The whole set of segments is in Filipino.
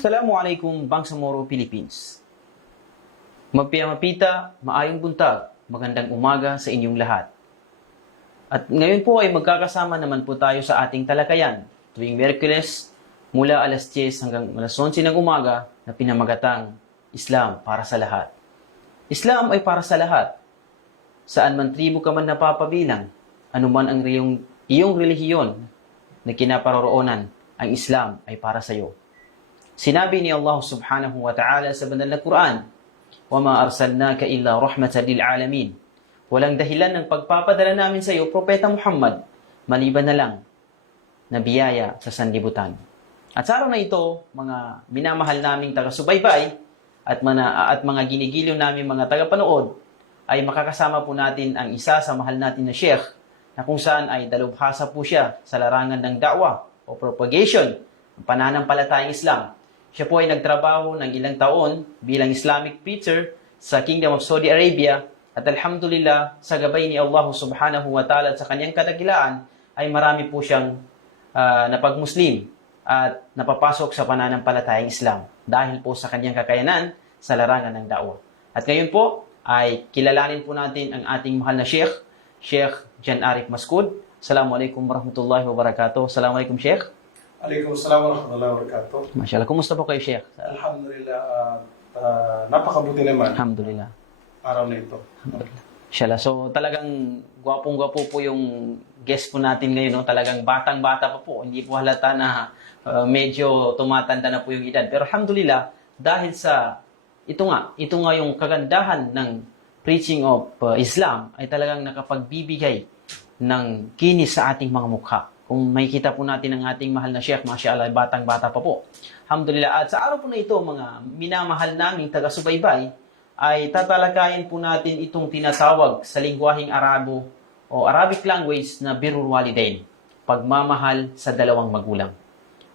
Assalamualaikum Bangsamoro Philippines. Magpiyamapita, maayong buntag, magandang umaga sa inyong lahat. At ngayon po ay magkakasama naman po tayo sa ating talakayan tuwing Miyerkules mula alas 10 hanggang alas 11 ng umaga na pinamagatang Islam para sa lahat. Islam ay para sa lahat. Saan man tribo ka man napapabilang, anuman ang iyong relihiyon na kinaparoroonan, ang Islam ay para sa iyo. Sinabi ni Allah subhanahu wa ta'ala sa banal na Quran, وَمَا أَرْسَلْنَاكَ إِلَّا رَحْمَةً لِلْعَالَمِينَ. Walang dahilan ng pagpapadala namin sa iyo, Propeta Muhammad, maliban na lang na biyaya sa sanlibutan. At sa araw na ito, mga minamahal naming taga-subaybay at mga ginigiliw namin mga taga-panood, ay makakasama po natin ang isa sa mahal natin na Sheikh, na kung saan ay dalubhasa po siya sa larangan ng da'wah o propagation ng pananampalatayang Islam. Siya po ay nagtrabaho ng ilang taon bilang Islamic preacher sa Kingdom of Saudi Arabia at alhamdulillah sa gabay ni Allah subhanahu wa ta'ala at sa kanyang kadakilaan ay marami po siyang napag-Muslim at napapasok sa pananampalatayang Islam dahil po sa kanyang kakayanan sa larangan ng da'wah. At ngayon po ay kilalanin po natin ang ating mahal na Sheikh, Sheikh Jan Arif Mascud. Assalamualaikum warahmatullahi wabarakatuh. Assalamualaikum Sheikh. Waalaikumsalam warahmatullahi wabarakatuh. Mashallah, kumusta po kayo, Sheikh? Alhamdulillah, napakabuti naman. Alhamdulillah. Araw na ito. Mashallah. So, talagang gwapong-gwapo po yung guest po natin ngayon. No? Talagang batang-bata pa po. Hindi po halata na medyo tumatanda na po yung edad. Pero alhamdulillah, dahil sa ito nga yung kagandahan ng preaching of Islam ay talagang nakapagbibigay ng kinis sa ating mga mukha. Kung makikita po natin ang ating mahal na Sheikh, mashallah, batang-bata pa po. Alhamdulillah. At sa araw po na ito, mga minamahal naming taga-subaybay, ay tatalakayin po natin itong tinatawag sa lingwaheng Arabo o Arabic language na birrul walidain, pagmamahal sa dalawang magulang.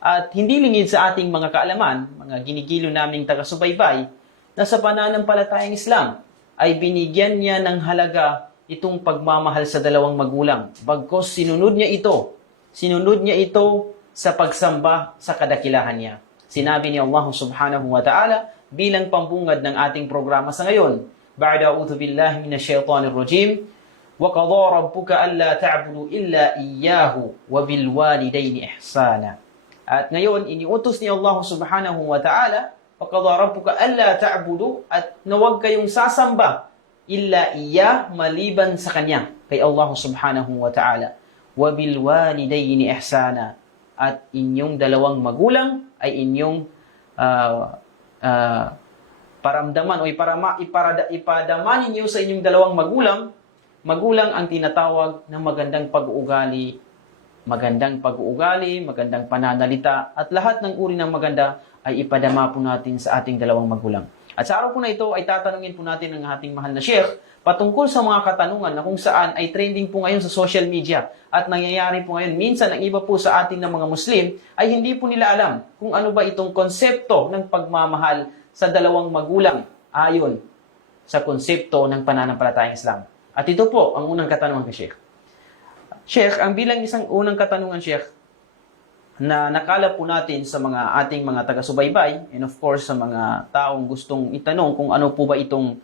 At hindi lingid sa ating mga kaalaman, mga ginigilo naming taga-subaybay, na sa pananampalatayang Islam ay binigyan niya ng halaga itong pagmamahal sa dalawang magulang. Bagkos sinunod niya ito sa pagsamba sa kadakilahan niya. Sinabi ni Allah subhanahu wa ta'ala bilang pambungad ng ating programa sa ngayon. Ba'da a'udhu billahi minasyaitanir rajim. Wa qadha rabbuka alla ta'budu illa iyyahu wa bil walidayni ihsana. At ngayon iniutos ni Allah subhanahu wa ta'ala, wa qadha rabbuka alla ta'budu, at nawag kayong sasamba illa iyyah, maliban sa kanya, kay Allah subhanahu wa ta'ala. Wabil walidayni ihsana, at inyong dalawang magulang ay inyong paramdaman o ipadama ninyo sa inyong dalawang magulang. Magulang ang tinatawag ng magandang pag-uugali, magandang pananalita, at lahat ng uri ng maganda ay ipadama po natin sa ating dalawang magulang. At sa araw po na ito ay tatanungin po natin ang ating mahal na Sheikh patungkol sa mga katanungan na kung saan ay trending po ngayon sa social media at nangyayari po ngayon. Minsan, ang iba po sa ating ng mga Muslim ay hindi po nila alam kung ano ba itong konsepto ng pagmamahal sa dalawang magulang ayon sa konsepto ng pananampalatayang Islam. At ito po ang unang katanungan kay Sheikh. Sheikh, ang bilang isang unang katanungan, Sheikh, na nakala po natin sa ating mga taga-subaybay and of course sa mga taong gustong itanong kung ano po ba itong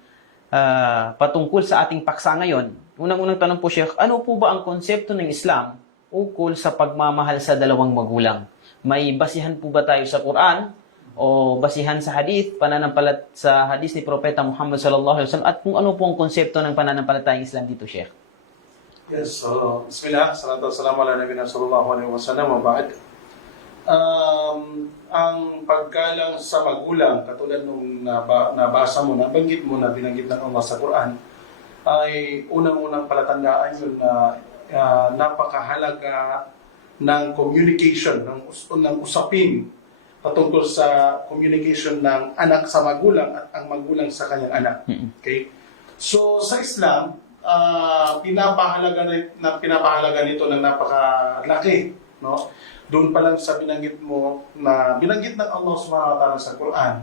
patungkol sa ating paksa ngayon. Unang-unang tanong po, Sheikh, ano po ba ang konsepto ng Islam ukol sa pagmamahal sa dalawang magulang? May basihan po ba tayo sa Quran o basihan sa hadith, sa hadith ni Propeta Muhammad sallallahu alaihi wasallam, at kung ano po ang konsepto ng pananampalatayang Islam dito, Sheikh? Yes, so, bismillah, salatu wassalamu ala nabiyina sallallahu alaihi wasallam, wa ba'd. Ang paggalang sa magulang, katulad nung nabasa mo, nabanggit mo na binanggit ng Allah sa Quran, ay unang-unang palatandaan yun na napakahalaga ng communication, ng usapin patungkol sa communication ng anak sa magulang at ang magulang sa kanyang anak. Okay? So sa Islam, pinapahalaga nito ng napakalaki, no? Doon pa lang sa binanggit mo na binanggit ng Allah Subhanahu wa Ta'ala sa Quran.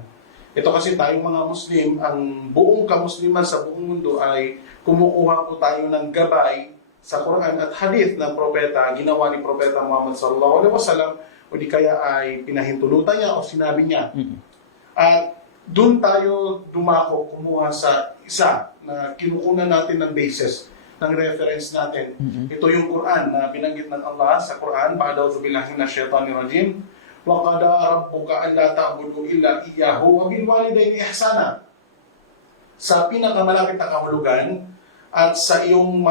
Ito kasi tayong mga Muslim, ang buong kamusliman sa buong mundo ay kumukuha po tayo ng gabay sa Quran at hadith ng propeta, ginawa ni Propeta Muhammad sallallahu alaihi wasallam, o di kaya ay pinahintulutan niya o sinabi niya. At doon tayo dumako, kumuha sa isa na kinukunan natin ng basis, ng reference natin. Ito yung Quran na binanggit ng Allah sa Quran, "Ba'da'udzu billahi minasyaitonir rajim, wa qada rabbuka alla ta'budu illa iyyahu wa bil walidayni ihsana." Sa pinakamalapit na kahulugan at sa iyong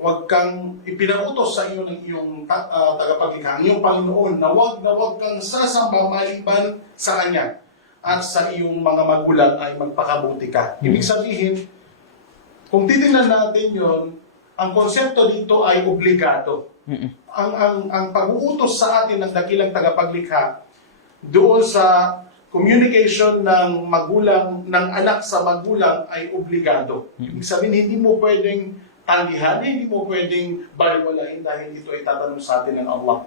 wag kang ipinautos sa iyo ng iyong tagapaglikha, ang iyong Panginoon, na wag kang sasamba maliban sa Kanya, at sa iyong mga magulang ay magpakabuti ka. Ibig sabihin, kung titingnan natin yon, ang konsepto dito ay obligado. Ang pag-uutos sa atin ng dakilang tagapaglikha doon sa communication ng magulang, ng anak sa magulang ay obligado. Ibig sabihin, hindi mo pwedeng tanggihan, hindi mo pwedeng baliwalain dahil ito ay tatanong sa atin ng Allah.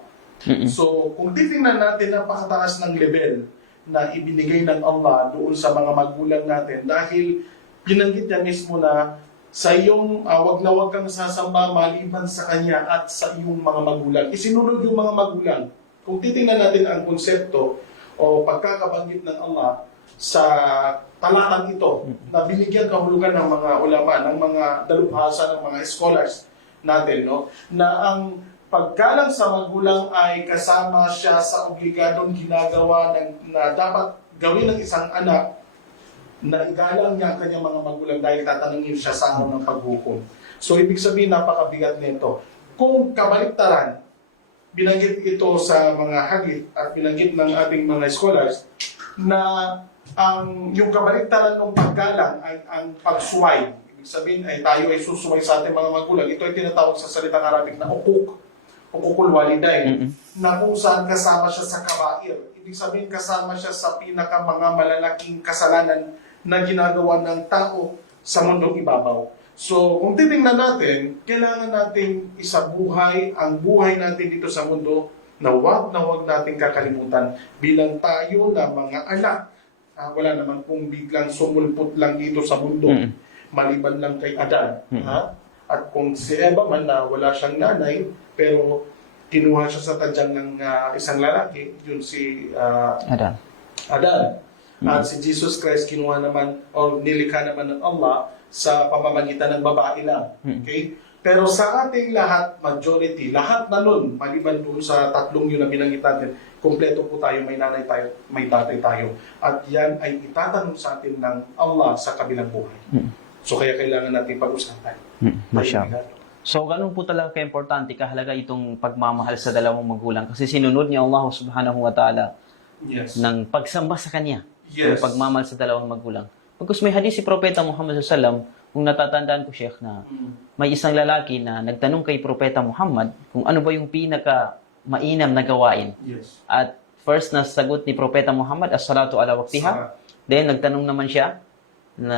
So, kung titingnan natin, napakataas ng level na ibinigay ng Allah doon sa mga magulang natin dahil binanggit niya mismo na sa iyong wag na wag kang sasamba maliban sa Kanya at sa iyong mga magulang. Isinunod yung mga magulang. Kung titingnan natin ang konsepto o pagkakabanggit ng Allah sa talatang ito na binigyan kahulugan ng mga ulama, ng mga dalubhasa, ng mga scholars natin, no, na ang paggalang sa magulang ay kasama siya sa obligadong ginagawa na dapat gawin ng isang anak na igalang niya ang kanyang mga magulang dahil tatanungin siya sa araw ng paghukom. So, ibig sabihin, napakabigat nito. Kung kabaliktaran, binanggit ito sa mga hadith at binanggit ng ating mga scholars na yung kabaliktaran ng paggalang ay ang pagsuway. Ibig sabihin ay tayo ay susuway sa ating mga magulang. Ito ay tinatawag sa salitang Arabic na ukuk, ukukul walidain, na kung saan kasama siya sa kabair. Ibig sabihin kasama siya sa pinaka mga malalaking kasalanan na ginagawa ng tao sa mundong ibabaw. So, kung titingnan natin, kailangan natin isabuhay ang buhay natin dito sa mundo na wag natin kakalimutan bilang tayo na mga anak. Wala naman pong biglang sumulpot lang dito sa mundo, maliban lang kay Adan. At kung si Eva man na wala siyang nanay, pero kinuha siya sa tadyang ng isang lalaki, yun si Adan. At si Jesus Christ kinuha naman o nilikha naman ng Allah sa pamamagitan ng babae lang. Okay? Pero sa ating lahat, majority, lahat na nun, maliban doon sa tatlong yun na binanggit natin, kumpleto po tayo, may nanay tayo, may tatay tayo. At yan ay itatanong sa atin ng Allah sa kabilang buhay. So kaya kailangan natin pag-usapan. So ganun po talaga ka-importante, kahalaga itong pagmamahal sa dalawang magulang. Kasi sinunod niya Allah subhanahu wa ta'ala ng pagsamba sa Kanya. Yung pagmamahal sa dalawang magulang. Pagkus may hadith si Propeta Muhammad SAW, kung natatandaan ko, Sheikh, na may isang lalaki na nagtanong kay Propeta Muhammad kung ano ba yung pinaka mainam na gawain. At first na sagot ni Propeta Muhammad, as-salatu ala waqtiha. Then nagtanong naman siya na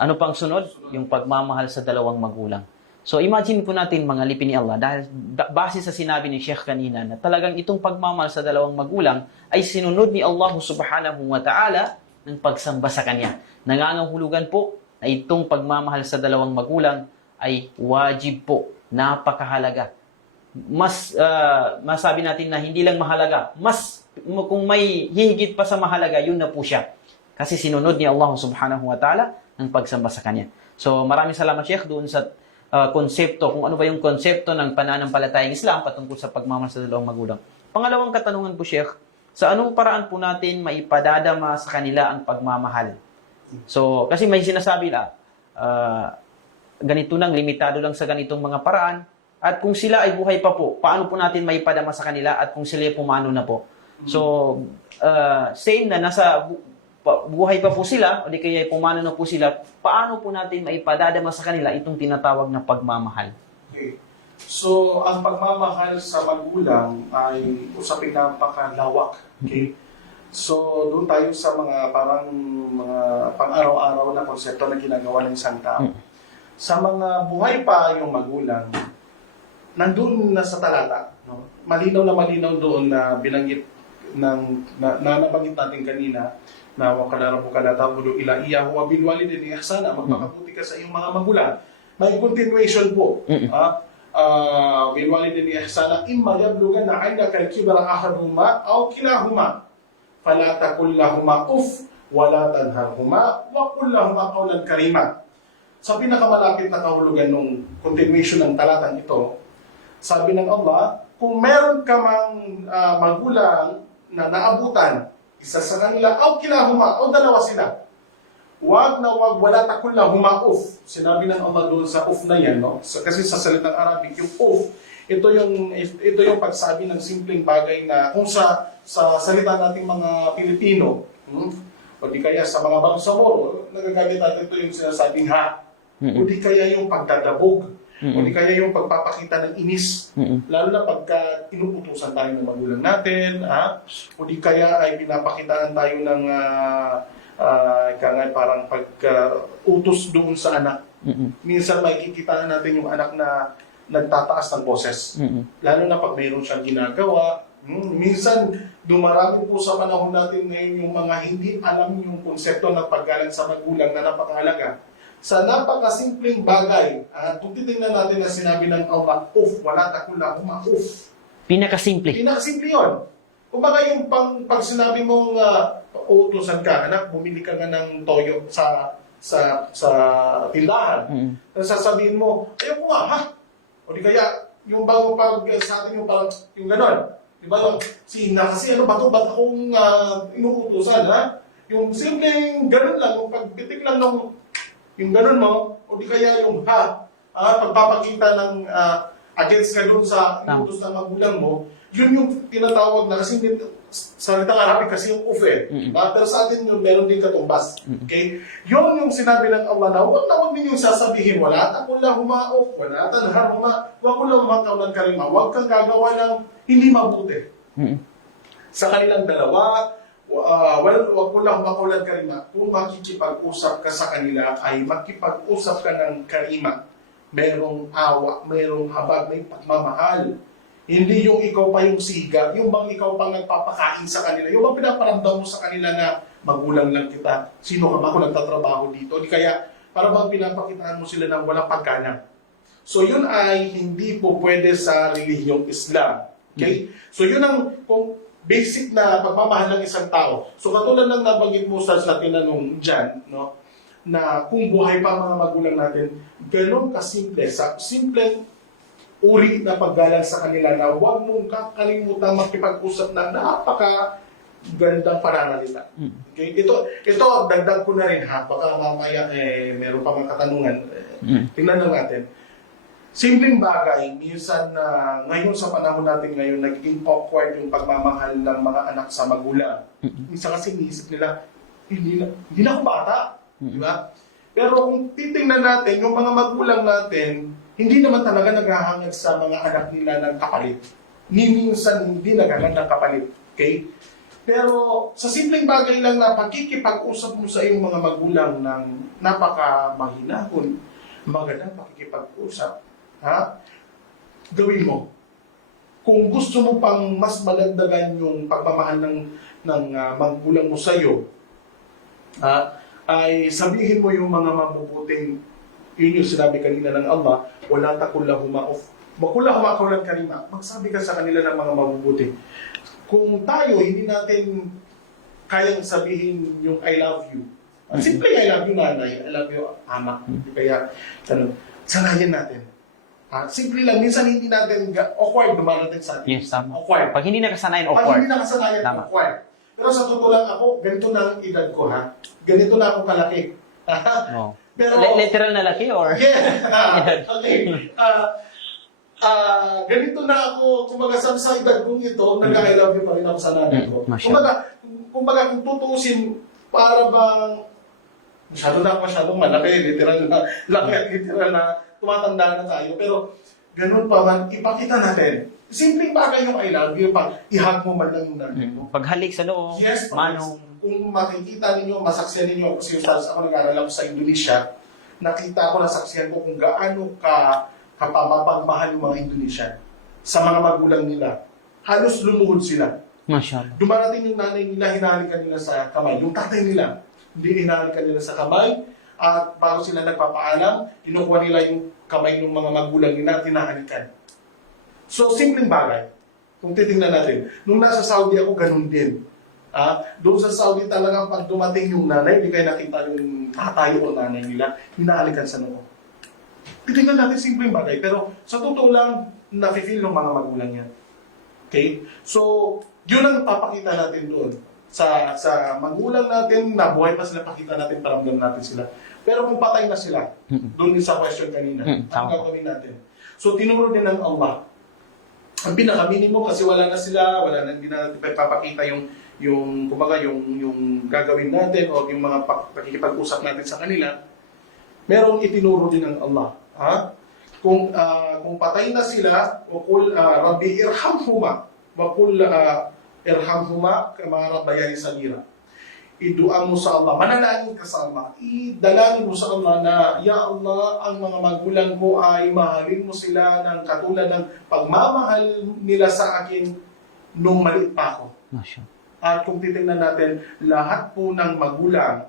ano pang sunod? Yung pagmamahal sa dalawang magulang. So imagine po natin mga lipin ni Allah, dahil base sa sinabi ni Sheikh kanina na talagang itong pagmamahal sa dalawang magulang ay sinunod ni Allah subhanahu wa ta'ala ng pagsamba sa Kanya. Nangangahulugan po na itong pagmamahal sa dalawang magulang ay wajib po, napakahalaga. Masabi natin na hindi lang mahalaga, kung may hihigit pa sa mahalaga, yun na po siya. Kasi sinunod ni Allah subhanahu wa ta'ala ng pagsamba sa Kanya. So maraming salamat, Sheikh, doon sa konsepto, kung ano ba yung konsepto ng pananampalatayang Islam patungkol sa pagmamahal sa dalawang magulang. Pangalawang katanungan po, Sheikh, sa anong paraan po natin maipadadama sa kanila ang pagmamahal? So, kasi may sinasabi na, ganito lang, limitado lang sa ganitong mga paraan, At kung sila ay buhay pa po, paano po natin maipadama sa kanila at kung sila ay pumano na po? So, same na nasa buhay pa po sila o di kaya ay pumano na po sila, paano po natin maipadadama sa kanila itong tinatawag na pagmamahal? Okay. So, ang pagmamahal sa magulang ay usapin na napakalawak. Okay? So, doon tayo sa mga parang mga pang-araw-araw na konsepto na ginagawa ng isang tao. Sa mga buhay pa yung magulang, nandun na sa talata, no? Malinaw na malinaw doon na binanggit nabanggit natin kanina na wa kana rabbuka la ta'budu illa iyyahu wa bil walidayni ihsana, magpakabuti ka sa iyong mga magulang. May continuation po. Bil walidayni ihsana imma yablughanna 'indaka al-kibara ahaduhuma aw kilahuma fala taqul lahumā uff wa la tanharhumā wa qul lahumā qawlan karīmā. Sa pinakamalapit na kahulugan ng continuation ng talatang ito, sabi ng Allah, kung meron ka mang magulang na naabutan, isa sa kanila, o kilahuma, o dalawa sila, wag na wag, wala takul lahuma uf. Sinabi ng Allah doon sa uf na yan, no? Kasi sa salitang Arabic, yung uf, ito yung pagsabi ng simpleng bagay na kung sa salita nating mga Pilipino, o di kaya sa mga Bangsamoro, nagagamit natin ito yung sinasabing ha. O di kaya yung pagdadabog, o di kaya yung pagpapakita ng inis, lalo na pagka inuutusan tayo ng magulang natin, o di kaya ay pinapakitaan tayo ng parang pag-utos doon sa anak. Minsan makikita natin yung anak na nagtataas ng boses, lalo na pag mayroon siyang ginagawa. Minsan, dumarami po sa panahon natin ngayon yung mga hindi alam yung konsepto ng paggalang sa magulang na napakahalaga. Sa napakasimpleng bagay, kung titingnan natin na sinabi ng Allah, uf, wala takul lahuma uf. Pinakasimple. Pinakasimple yun. Kumbaga yung pag sinabi mong uutusan ka, anak, bumili ka nga ng toyo sa tindahan. Tapos sasabihin mo, ayaw mo nga, ha? O di kaya, yung bago pag sa atin yung parang, yung gano'n. Di ba? Sina, kasi ano ba ito? Ba't akong inuutusan, ha? Yung simpleng gano'n lang, yung pagpitik lang ng yung ganun mo, o di kaya yung pagpapakita ng against ka doon sa inutos ng magulang mo, yun yung tinatawag na kasi salitang Arabic kasi yung uf Pero sa atin yun, meron din katumbas. Okay? Yun yung sinabi ng Allah na huwag ninyong sasabihin, wala takul lahuma uf, wala tanharhuma, wa qul lahumā qawlan karīmā. Huwag kang gagawa ng hindi mabuti. Sa kanilang dalawa, wag mo lang makulan karima. Kung makikipag-usap ka sa kanila, ay makipag-usap ka ng karima. Merong awa, merong habag, may pagmamahal. Hindi yung ikaw pa yung siga, yung bang ikaw pang nagpapakain sa kanila, yung bang pinaparamdam mo sa kanila na magulang lang kita, sino ka ba kung nagtatrabaho dito? Di kaya, para bang pinapakitaan mo sila ng walang pagkana. So yun ay hindi po pwede sa relihiyong Islam. Okay? So yun ang basic na pagmamahal ng isang tao. So katulad ng nabanggit mo sa tinanong dyan, no, na kung buhay pa mga magulang natin, gano'n kasimple, sa simpleng uri na paggalang sa kanila na huwag mong kakalimutan makipag-usap na napaka-gandang pananalita. Okay? Ito, dagdag ko na rin ha, baka mamaya meron pa mga katanungan. Tingnan lang natin. Simpleng bagay, minsan na ngayon sa panahon natin ngayon, nagiging awkward yung pagmamahal ng mga anak sa magulang. Minsan kasi niisip nila, hindi na ako bata. Di ba? Pero kung titingnan natin, yung mga magulang natin, hindi naman talaga naghahangad sa mga anak nila ng kapalit. Minsan hindi naghahangad ng kapalit. Okay? Pero sa simpleng bagay lang na pagkikipag-usap mo sa iyong mga magulang ng napaka-mahinahon, magandang pakikipag-usap, gawin mo. Kung gusto mo pang mas madagdagan yung pagmamahal ng magulang mo sa iyo, ay sabihin mo yung mga mabubuting, yun yung sinabi kanina ng Allah, wala takul lahuma uf, wa qul lahumā qawlan karīmā. Magsabi ka sa kanila ng mga mabubuti. Kung tayo hindi natin kayang sabihin yung I love you, simple I love you nanay, I love you ama, kaya sanayin natin. Simple lang, minsan hindi natin awkward dumarating sa atin. Yes, tama. Awkward. Pag hindi nakasanayan, Pag awkward. hindi nakasanayan, Tama. awkward. Pero sa totoo lang ako, ganito na ang edad ko Ganito na ako kalaki. Oh. Pero, Literal na laki or? yeah. Okay. ganito na ako, kumbaga sa edad kong ito, nag-I love you pa rin ako sa nanay ko. Kumbaga kung tutuusin, para bang masyadong malaki, literal na tumatanda na tayo. Pero ganun pa man, ipakita natin. Simpleng bagay yung I love you, pag ihag mo man lang yung nanay mo. Paghalik sa noo, Yes, manong. kung makikita ninyo, masaksiyan ninyo, kasi ako nag-aaral ako sa Indonesia, nakita ko, nasaksiyan ko kung gaano kapapagmahal yung mga Indonesian sa mga magulang nila. Halos lumuhod sila. Mashallah. Dumarating yung nanay nila, hinahalikan nila sa kamay. Yung tatay nila, hindi hinahalikan nila sa kamay. At bago sila nagpapaalam, kinukuha nila yung kamay ng mga magulang nila at hinahalikan. So, simpleng bagay. Kung titingnan natin, nung nasa Saudi ako, ganun din. Doon sa Saudi talagang pag dumating yung nanay, hindi kayo nakita yung tatay o nanay nila, hinahalikan sa noo. Titingnan natin simpleng bagay, pero sa totoo lang, nafe-feel ng mga magulang yan. Okay? So, yun ang papakita natin doon. Sa magulang natin, na buhay pa sila, pakita natin, paramdam natin sila. Pero kung patay na sila, doon din sa question kanina, ang gagawin natin? So, tinuro din ng Allah. Ang pinaka-minimum kasi wala na sila, hindi na natin papakita yung gagawin natin o yung mga pakikipag-usap natin sa kanila. Merong itinuro din ng Allah. Kung patay na sila, وَقُلْ رَبِّ إِرْحَمْهُمَا وَقُلْ إِرْحَمْهُمَا كَمَا رَبَّيَانِي صَغِيرًا. Idua mo sa Allah, manalangin ka sa Allah, idalangin mo sa Allah na, Ya Allah, ang mga magulang ko ay mahalin mo sila ng katulad ng pagmamahal nila sa akin nung maliit pa ako. At kung titingnan natin, lahat po ng magulang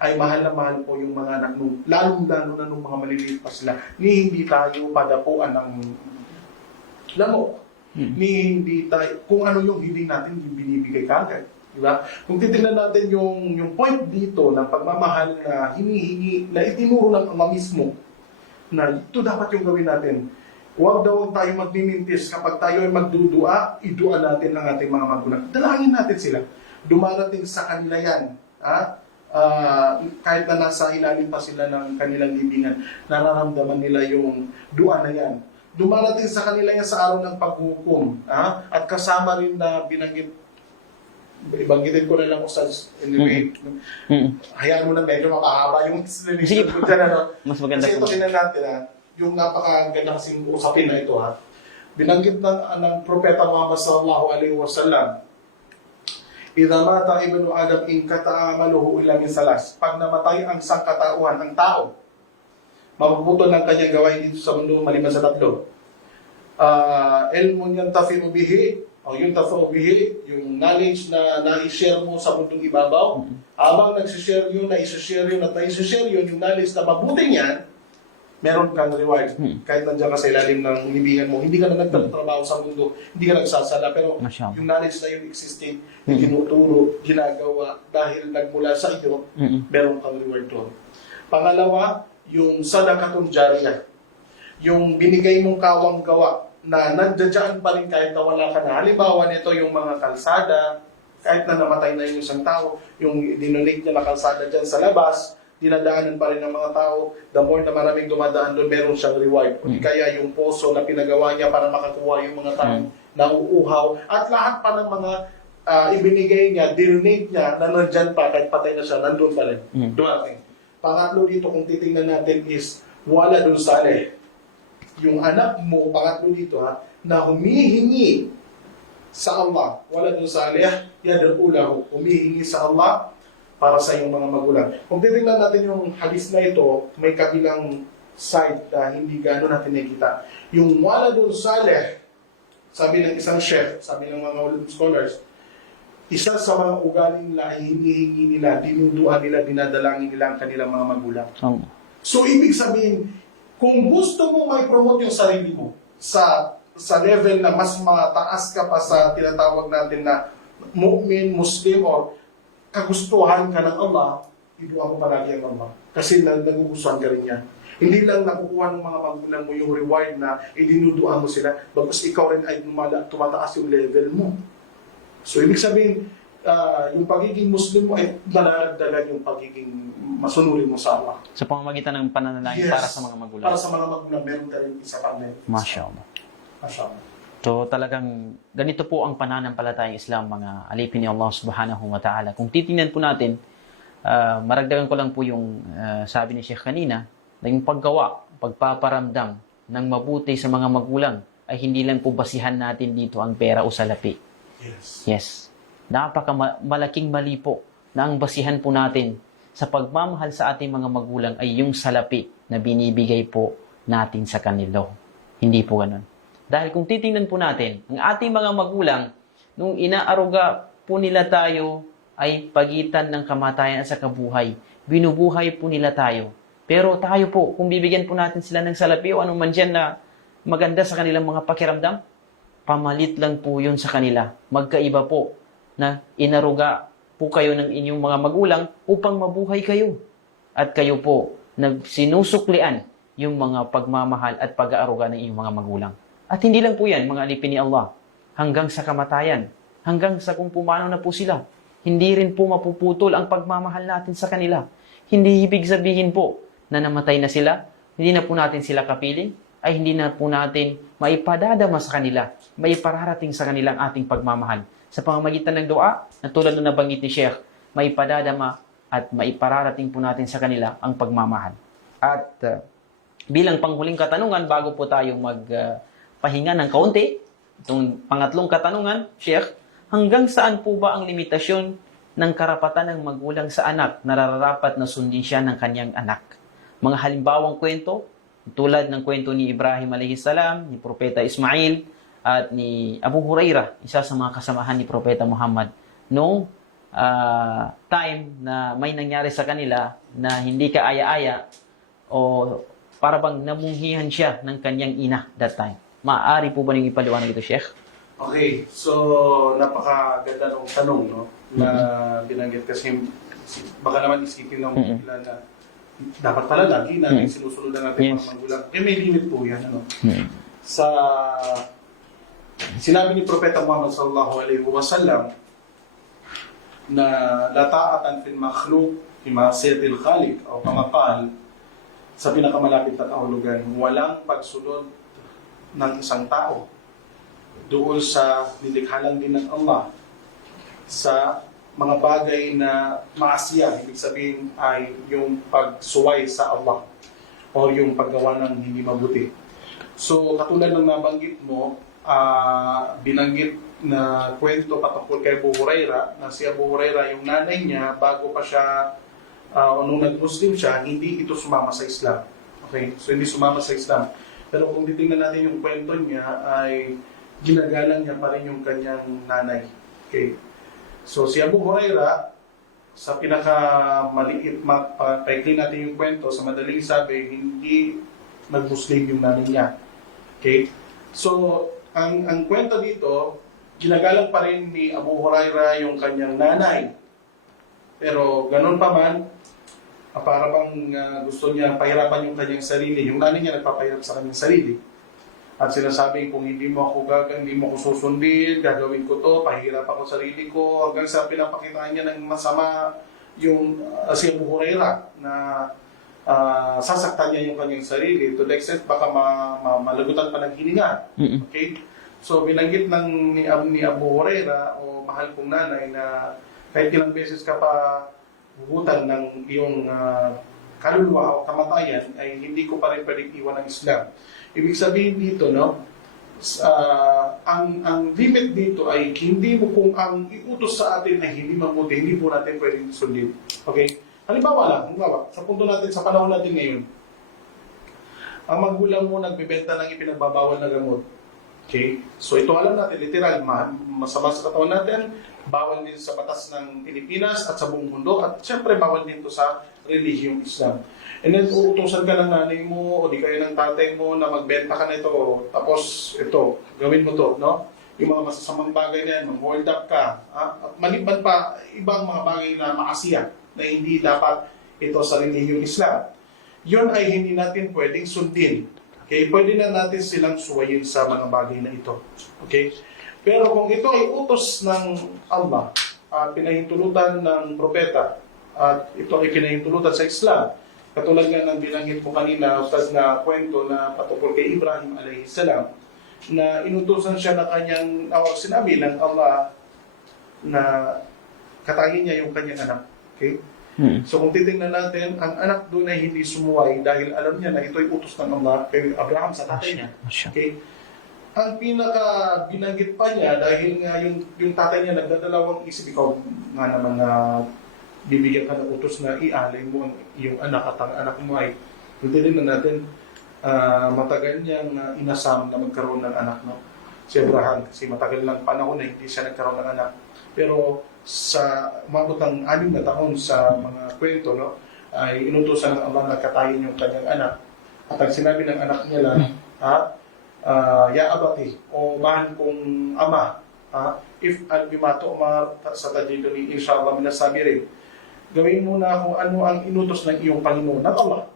ay mahal na mahal po yung mga anak nung, lalong-lalo na nung mga maliliit pa sila, ni hindi tayo padapuan ng lamok. Ni hindi tayo, kung ano yung hindi natin yung binibigay kagad. Diba? Kung titingnan natin yung point dito ng pagmamahal na hinihingi, na itinuro ng ama mismo, na ito dapat yung gawin natin. Huwag daw tayo magmimintis. Kapag tayo ay magdudua, idua natin ang ating mga magulang. Dalangin natin sila. Dumarating sa kanila yan. Kahit na nasa ilalim pa sila ng kanilang libingan, nararamdaman nila yung dua na yan. Dumarating sa kanila yan sa araw ng paghukom. At kasama rin na ibanggitin ko na lang sa anyway. Hayaan mo na medyo mapahaba yung explanation ko dyan. Mas maganda kasi ito din natin yung napakaganda kasing usapin na ito binanggit ng Propeta Muhammad sallallahu alaihi wasallam, Idha mata ibnu Adam in kata'amaluhu illa min salas. Pag namatay ang sangkatauhan ng tao, mapuputol ng kanyang gawain dito sa mundo maliban sa tatlo. Ilmun yantafi'u bihi, o yung tafi'u bihi, yung knowledge na na-share mo sa mundong ibabaw. Habang nagsishare yun, na-share yun, at na-share yun, yung knowledge na mabuting yan, meron kang reward. Kahit nandiyan ka sa ilalim ng libingan mo, hindi ka na nagtatrabaho sa mundo, hindi ka nagsasala, pero yung knowledge na yun existing, tinuturo, ginagawa, dahil nagmula sa iyo, meron kang reward doon. Pangalawa, yung sadaqatun jariyah. Yung binigay mong kawang gawa, na nandiyan pa rin kahit na wala ka na. Halimbawa nito yung mga kalsada, kahit na namatay na yung isang tao, yung dinonate niya na kalsada dyan sa labas, dinadaanan pa rin ng mga tao, the more na maraming dumadaan doon, meron siyang reward. O kaya yung poso na pinagawa niya para makakuha yung mga tao na uuhaw, at lahat pa ng mga ibinigay niya, dinonate niya, na nandyan pa, kahit patay na siya, nandun pa rin. Dumating. Pangatlo dito, kung titingnan natin is, wala dun saleh. Yung anak mo, pangatlo dito na humihingi sa Allah, wala dun saleh, yad'ulahu, humihingi sa Allah para sa iyong mga magulang. Kung titingnan natin yung hadis na ito, may kabilang side na hindi gano'n natin nakikita. Yung wala dun saleh, sabi ng isang chef, sabi ng mga scholars, isa sa mga ugaling nila ay hinihingi nila, dinuduan nila, dinadalangin nila ang kanilang mga magulang. So, ibig sabihin, kung gusto mo may promote yung sarili mo sa level na mas mataas ka pa sa tinatawag natin na mu'min, Muslim, or kagustuhan ka ng Allah, idua mo palagi ang Allah. Kasi nagugustuhan ka rin niya. Hindi lang nakukuha ng mga magulang mo yung reward na idinudua mo sila, bagkus ikaw rin ay tumataas yung level mo. So, ibig sabihin, yung pagiging Muslim mo ay daladagdagan yung pagiging masunurin mo sa Allah. Sa pamamagitan ng pananalangin Yes. para sa mga magulang. Para sa mga magulang, meron ka rin isa pa na. Masya Allah. Masya Allah. So talagang ganito po ang pananampalatayang Islam, mga alipin ni Allah subhanahu wa ta'ala. Kung titingnan po natin, maragdagan ko lang po yung sabi ni Sheikh kanina, na yung paggawa, pagpaparamdam ng mabuti sa mga magulang ay hindi lang po basihan natin dito ang pera o salapi. Yes. Yes. Malaking mali po na ang basihan po natin sa pagmamahal sa ating mga magulang ay yung salapi na binibigay po natin sa kanila. Hindi po ganun. Dahil kung titingnan po natin, ang ating mga magulang, nung inaaruga po nila tayo ay pagitan ng kamatayan at sa kabuhay. Binubuhay po nila tayo. Pero tayo po, kung bibigyan po natin sila ng salapi o anuman dyan na maganda sa kanilang mga pakiramdam, pamalit lang po yun sa kanila. Magkaiba po na inaruga po kayo ng inyong mga magulang upang mabuhay kayo. At kayo po, sinusuklian yung mga pagmamahal at pag-aaruga ng inyong mga magulang. At hindi lang po yan, mga alipin ni Allah, hanggang sa kamatayan, hanggang sa kung pumano na po sila. Hindi rin po mapuputol ang pagmamahal natin sa kanila. Hindi ibig sabihin po na namatay na sila, hindi na po natin sila kapiling, ay hindi na po natin maipadadama sa kanila, maipararating sa kanila ang ating pagmamahal. Sa pamamagitan ng dua, na tulad na nabanggit ni Sheikh, maipadadama at maipararating po natin sa kanila ang pagmamahal. At bilang panghuling katanungan, bago po tayo magpahinga ng kaunti, itong pangatlong katanungan, Sheikh, hanggang saan po ba ang limitasyon ng karapatan ng magulang sa anak na nararapat na sundin siya ng kanyang anak? Mga halimbawang kwento, tulad ng kwento ni Ibrahim a.s., ni Propeta Ismail, at ni Abu Hurairah, isa sa mga kasamahan ni Propeta Muhammad, noong time na may nangyari sa kanila na hindi ka aya-aya o para bang namunghihan siya ng kanyang ina that time. Maaari po ba niyong ipaliwanag ito, Sheikh? Okay, so napakaganda ng tanong, no? Na binanggit kasi baka naman isipin ng ilan na dapat pala lagi natin sinusunod na natin mga magulang. May limit po yan, ano? Sa sinabi ni Propeta Muhammad sallallahu alaihi wasallam na la ta'atan fil makhluq fi ma'siyatil khaliq o kamapal sa pinakamalapit na kahulugan, walang pagsunod ng isang tao doon sa nilikhalang din ng Allah sa mga bagay na maasiya, ibig sabihin ay yung pagsuway sa Allah o yung paggawa ng hindi mabuti. So, katulad ng nabanggit mo, binanggit na kwento patungkol kay Abu Hurairah, na si Abu Hurairah, yung nanay niya, bago pa siya, nung nag-Muslim siya, hindi ito sumama sa Islam. Okay? So, hindi sumama sa Islam. Pero kung titingnan natin yung kwento niya, ay ginagalang niya pa rin yung kanyang nanay. Okay? So, si Abu Hurairah, sa pinakamaliit, paikli natin yung kwento, sa madaling sabi, hindi nag-Muslim yung nanay niya. Okay? So, ang kwento dito, ginagalang pa rin ni Abu Hurairah yung kanyang nanay. Pero ganun pa man, para bang gusto niya pahirapan yung kanyang sarili. Yung nanay niya nagpapahirap sa kanyang sarili. At sinasabing kung hindi mo ako susundin, gagawin ko to, pahirap ako sarili ko, hanggang sa pinapakitaan niya ng masama yung si Abu Hurairah na sasaktan niya yung kanyang sarili to the extent baka malagutan pa ng hininga. Okay? So binanggit ni Abu Hurairah o mahal kong nanay na kahit ilang beses ka pa huhutan ng iyong kaluluwa o kamatayan ay hindi ko pa rin pwedeng iwan ng Islam. Ibig sabihin dito, no, ang limit dito ay hindi mo kung ang iutos sa atin na hindi mabuti, hindi po natin pwedeng sundin. Okay? Halimbawa, sa punto natin, sa panahon natin ngayon, ang magulang mo nagbebenta ng ipinagbabawal na gamot. Okay? So ito alam natin, literal, masama sa katawan natin, bawal din sa batas ng Pilipinas at sa buong mundo, at syempre bawal din ito sa relihiyong Islam. And then uutusan ka ng nanay mo o di kaya ng tatay mo na magbenta ka na ito, tapos ito, gawin mo to, no? Yung mga masasamang bagay na yan, mag-hold up ka. At maliban pa, ibang mga bagay na maasiya na hindi dapat ito sa relihiyong Islam. Yun ay hindi natin pwedeng sundin. Okay? Pwede na natin silang suwayin sa mga bagay na ito. Okay? Pero kung ito ay utos ng Allah, pinahintulutan ng propeta at ito ay pinahintulutan sa Islam. Katulad nga ng binanggit mo kanina, Ustaz, na kwento na patungkol kay Ibrahim alayhi salam, na inutusan siya na kanyang, sinabi ng Allah na katayin niya yung kanyang anak. Okay? So kung titingnan natin, ang anak doon ay hindi sumuway dahil alam niya na ito ay utos ng Allah kay Abraham sa tatay niya. Okay? Ang pinaka binanggit pa niya dahil nga yung tatay niya nagdadalawang isip, ikaw nga naman na bibigyan ka ng utos na ialay mo ang iyong anak at ang anak mo ay titingnan natin matagal niyang inasam na magkaroon ng anak, no? Si Abraham, kasi matagal lang panahon na hindi siya nagkaroon ng anak. Pero sa umabot ng 6 na taon sa mga kwento, no, ay inutusan ng Allah na katayin yung kanyang anak. At ang sinabi ng anak niya lang, ya abati, o mahal kong ama, if al-bimato sa tajido ni inshallah minasabi rin, gawin mo na kung ano ang inutos ng iyong Panginoon ng Allah.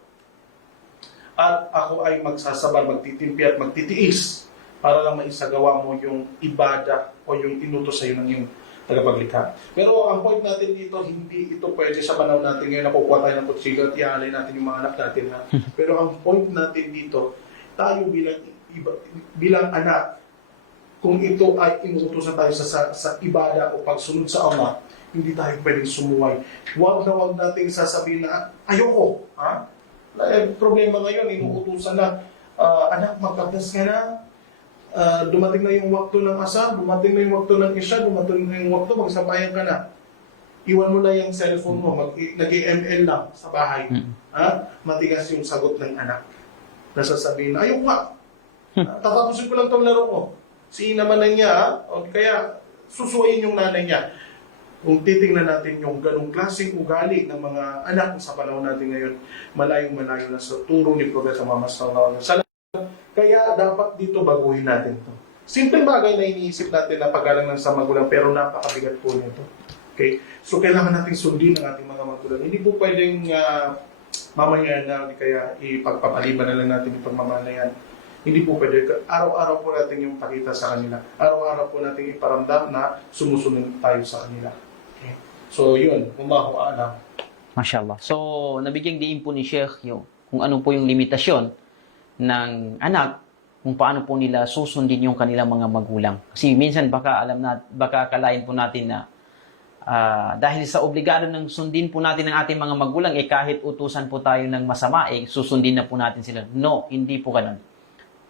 At ako ay magsasabar, magtitimpi at magtitiis para lang maisagawa mo yung ibada o yung inutos sa iyo ng iyong tagapaglikha. Pero ang point natin dito, hindi ito pwede sa panahon natin ngayon na kukuha tayo ng kutsilyo at ihalay natin yung mga anak natin. Pero ang point natin dito, tayo bilang anak, kung ito ay inutusan tayo sa ibada o pagsunod sa Allah, hindi tayo pwedeng sumuway. Huwag nating sasabihin na, ayoko. Problema ngayon, inuutusan na, anak, magkapdas ka na, dumating na yung wakto ng asar, dumating na yung wakto ng isya, dumating na yung wakto, magsabayan ka na. Iwan mo na yung cellphone mo, nag-ML lang sa bahay. Matigas yung sagot ng anak. Nasasabihin na, ayoko nga. Tatapusin ko lang itong laro ko. Naman na niya, o kaya susuwayin yung nanay niya. Kung titingnan natin yung ganong klaseng ugali ng mga anak sa panahon natin ngayon, malayong-malayo na sa turo ni Propeta Muhammad sallallahu alaihi wasallam. Kaya dapat dito baguhin natin to. Simpleng bagay na iniisip natin na pag-alang ng sa magulang, pero napakabigat po nito. Okay? So kailangan natin sundin ang ating mga magulang. Hindi po pwedeng mamaya na, kaya ipagpapaliban na lang natin yung pagmamahal na yan. Hindi po pwede. Araw-araw po natin yung pakita sa kanila. Araw-araw po natin iparamdam na sumusunod tayo sa kanila. Okay. So yun, Allahu a'lam. Mashallah. So, nabigyang diin po ni Sheikh yung kung ano po yung limitasyon ng anak, kung paano po nila susundin yung kanilang mga magulang. Kasi minsan baka akalain po natin na dahil sa obligado ng sundin po natin ng ating mga magulang, kahit utusan po tayo ng masama, susundin na po natin sila. No, hindi po ganun.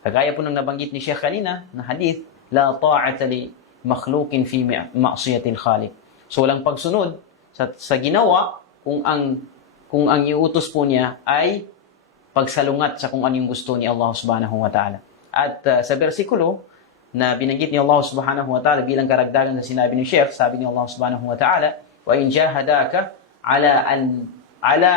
Kagaya po ng nabanggit ni Sheikh kanina na hadith, la ta'ata li makhluqin fi ma'siyatil khaliq. So, walang pagsunod sa ginawa kung ang iutos po niya ay pagsalungat sa kung ano yung gusto ni Allah subhanahu wa ta'ala. At sa versikulo na binanggit ni Allah subhanahu wa ta'ala bilang karagdagan na sinabi ni Sheikh, sabi ni Allah subhanahu wa ta'ala, wa in jahadaka ala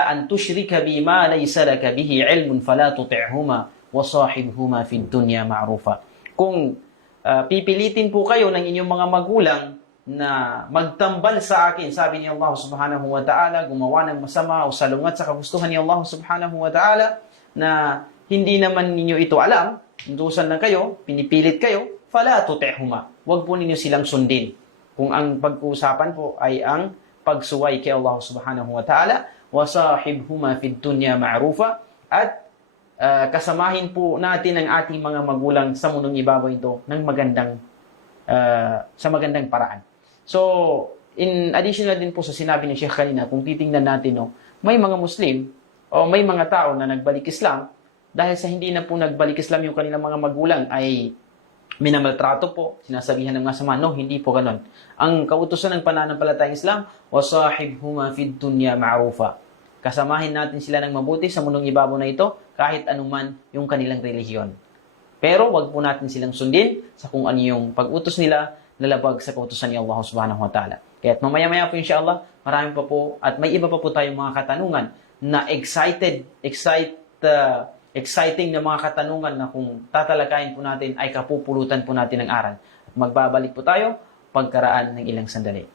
an tushrika bima laysa laka bihi ilmun fala tuti'huma wa sahibhuma fid dunya ma'rufa. Kung pipilitin po kayo ng inyong mga magulang na magtambal sa akin, sabi ni Allah subhanahu wa ta'ala, gumawa ng masama o salungat sa kagustuhan ni Allah subhanahu wa ta'ala, na hindi naman ninyo ito alam, indusan lang kayo, pinipilit kayo, fala tuti'huma. Huwag po ninyo silang sundin. Kung ang pag-uusapan po ay ang pagsuway kay Allah subhanahu wa ta'ala, wa sahibhuma fid dunya ma'rufa, at kasamahin po natin ang ating mga magulang sa mundong ibabaw ito ng sa magandang paraan. So, in additional din po sa sinabi ni Sheikh kanina, kung titingnan natin, may mga Muslim o may mga tao na nagbalik Islam, dahil sa hindi na po nagbalik Islam yung kanilang mga magulang ay minamaltrato po, sinasabihan ng masama. No, hindi po ganon. Ang kautusan ng pananampalatayang Islam, wasahibhuma fid dunya ma'rufa. Kasamahin natin sila ng mabuti sa mundong ibabaw na ito, kahit anuman yung kanilang relihiyon. Pero wag po natin silang sundin sa kung ano yung pag-utos nila, lalabag sa kautusan ni Allah subhanahu wa ta'ala. Kaya mamaya-maya po insyaAllah, marami pa po at may iba pa po tayong mga katanungan na exciting na mga katanungan na kung tatalakayin po natin ay kapupulutan po natin ng aral. At magbabalik po tayo pagkaraan ng ilang sandali.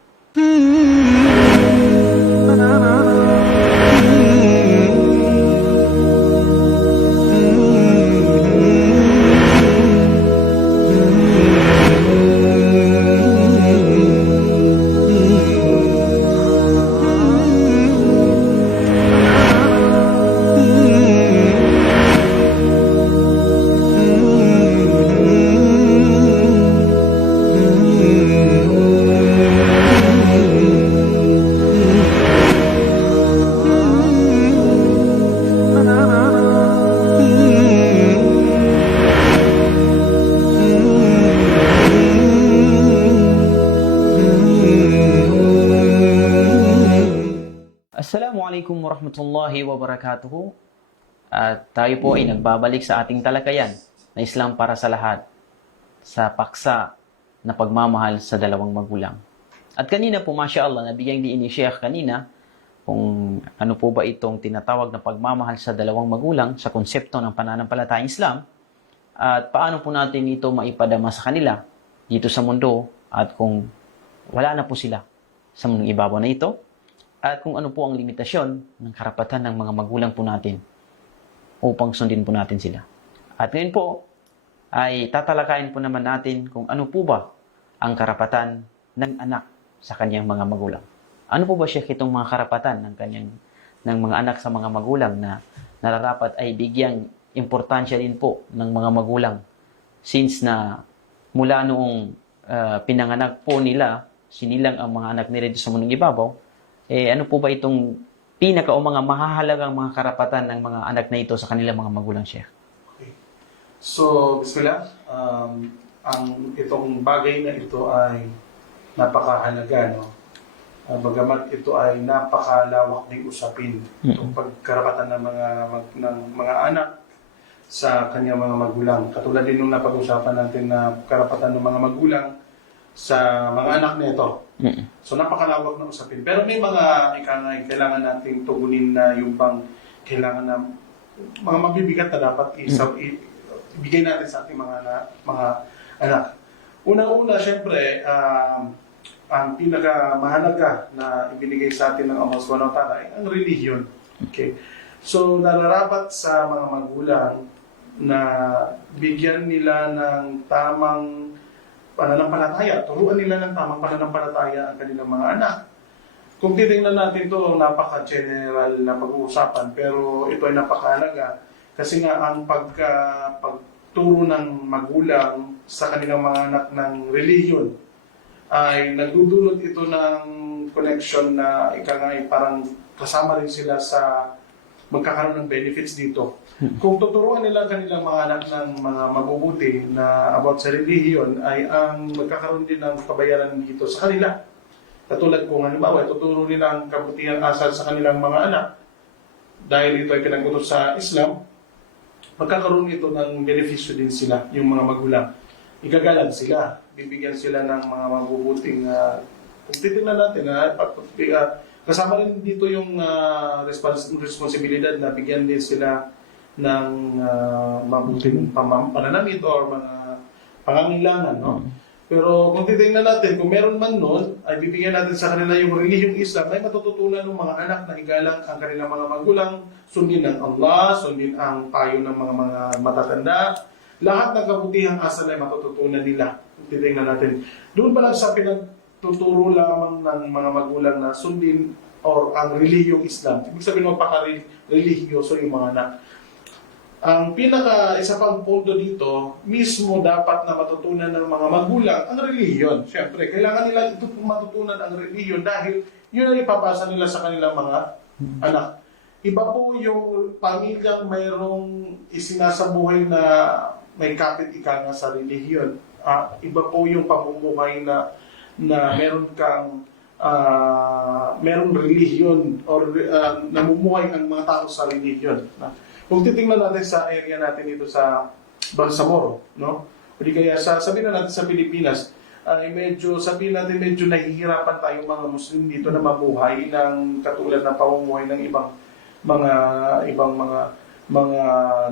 Assalamualaikum warahmatullahi wabarakatuh. At tayo po ay nagbabalik sa ating talakayan na Islam para sa lahat sa paksa na pagmamahal sa dalawang magulang. At kanina po, Masya Allah, nabigyan din ni Sheikh kanina kung ano po ba itong tinatawag na pagmamahal sa dalawang magulang sa konsepto ng pananampalatayang Islam at paano po natin ito maipadama sa kanila dito sa mundo at kung wala na po sila sa mundong ibabaw na ito at kung ano po ang limitasyon ng karapatan ng mga magulang po natin upang sundin po natin sila. At ngayon po ay tatalakayin po naman natin kung ano po ba ang karapatan ng anak sa kanyang mga magulang. Ano po ba siya itong mga karapatan ng mga anak sa mga magulang na nararapat ay bigyang importansya din po ng mga magulang since na mula noong pinanganak po nila, sinilang ang mga anak nila sa mundong ibabaw, ano po ba itong pinaka o mga mahahalagang mga karapatan ng mga anak na ito sa kanilang mga magulang, Sheikh? Okay. So, bismillah. Itong bagay na ito ay napakahalaga, no? Bagamat ito ay napakalawak ding usapin. Itong pagkarapatan ng mga anak sa kanyang mga magulang. Katulad din nung napag-usapan natin na karapatan ng mga magulang sa mga anak nito. So napakalawak ng usapin. Pero may mga kailangan nating tugunin na yung bang kailangan na mga mabibigat na dapat ibigay natin sa ating mga anak. Una-una, syempre, ang pinakamahalaga na ibinigay sa atin ng Allah Subhanahu wa Ta'ala ay ang relihiyon. Okay. So nararapat sa mga magulang na bigyan nila ng tamang pananampalataya, turuan nila ng tamang pananampalataya ang kanilang mga anak. Kung titingnan natin ito, napaka-general na pag-uusapan, pero ito ay napakahalaga kasi nga ang pagturo ng magulang sa kanilang mga anak ng relihiyon ay nagdudulot ito ng connection na parang kasama rin sila sa magkakaroon ng benefits dito. Kung tuturuan nila kanilang mga anak ng mga mabubuti na about sa relihiyon, ay ang magkakaroon din ng kabayaran dito sa kanila. Katulad kung halimbawa, tuturo nila ang kabutihan asal sa kanilang mga anak, dahil ito ay pinag-utos sa Islam, magkakaroon ito ng benepisyo din sila, yung mga magulang. Igagalang sila, bibigyan sila ng mga mabubuting, kung titignan natin, kasama rin dito yung responsibilidad na bigyan din sila ng mabuting pananamit or mga pangangailangan, no? Pero kung titingnan natin, kung meron man noon, ay bibigyan natin sa kanila yung relihiyong Islam, ay matututunan ng mga anak na igalang ang kanilang mga magulang, sundin ng Allah, sundin ang payo ng mga matatanda. Lahat ng kabutihang asal ay matututunan nila. Kung titingnan natin, doon pa lang sa pinagtuturo lamang ng mga magulang na sundin or ang relihiyong Islam. Ibig sabihin magpaka-religyoso yung mga anak. Ang isa pang punto dito, mismo dapat na matutunan ng mga magulang ang relihiyon. Siyempre, kailangan nila ito matutunan ang relihiyon dahil yun ang ipapasa nila sa kanilang mga anak. Iba po yung pamilyang mayroong isinasabuhay na may kapit-ika nga sa relihiyon. Iba po yung pamumuhay na meron kang merong relihiyon or namumuhay ang mga tao sa relihiyon. Kung titingnan natin sa area natin dito sa Bangsamoro, no? O di kaya sabihin na natin sa Pilipinas, ay sabihin natin medyo nahihirapan tayong mga Muslim dito na mabuhay ng katulad ng pamumuhay ng ibang mga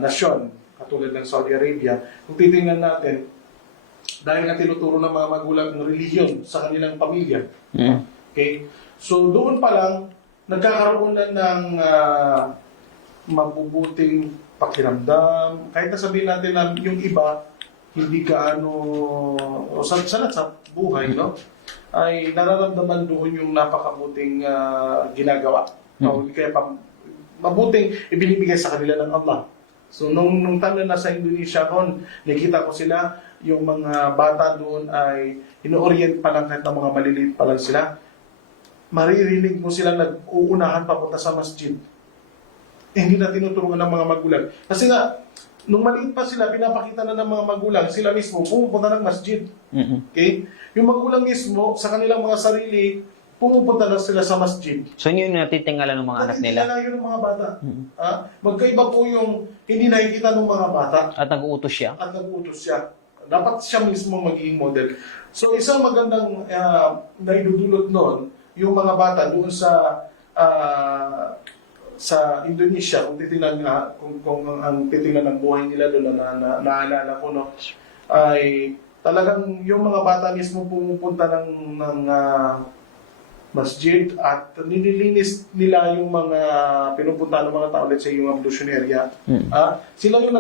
nasyon, katulad ng Saudi Arabia. Kung titingnan natin, dahil nga tinuturo ng mga magulang ng relihiyon sa kanilang pamilya. Okay? So doon pa lang, nagkakaroon na ng mabubuting pakiramdam. Kahit nasabihin natin na yung iba, hindi o sa buhay, no? Ay nararamdaman doon yung napakabuting ginagawa. O kaya mabuting ibinibigay sa kanila ng Allah. So nung time na nasa Indonesia kon, nakita ko sila, yung mga bata doon ay ino-orient pa lang kahit na mga maliliit pa lang sila. Maririnig mo sila nag-uunahan papunta sa masjid. Hindi na tinuturuan ng mga magulang. Kasi nga, nung maliit pa sila, pinapakita na ng mga magulang, sila mismo pumupunta ng masjid. Okay? Yung magulang mismo, sa kanilang mga sarili, pumupunta na sila sa masjid. So yun yung natitingala ng mga anak nila. Nakikita yun ng mga bata. Magkaiba po yung hindi nakikita ng mga bata At nag-uutos siya. at nag-utos siya. Dapat siya mismo magiging model. So isang magandang naidudulot noon, yung mga bata doon sa Indonesia, kung titingnan nga, kung ang titingnan ng buhay nila doon na naalala ko, no, ay talagang yung mga bata mismo pumupunta ng masjid at nililinis nila yung mga pinupunta ng mga tao, let's say yung ablutionerya. Sila yung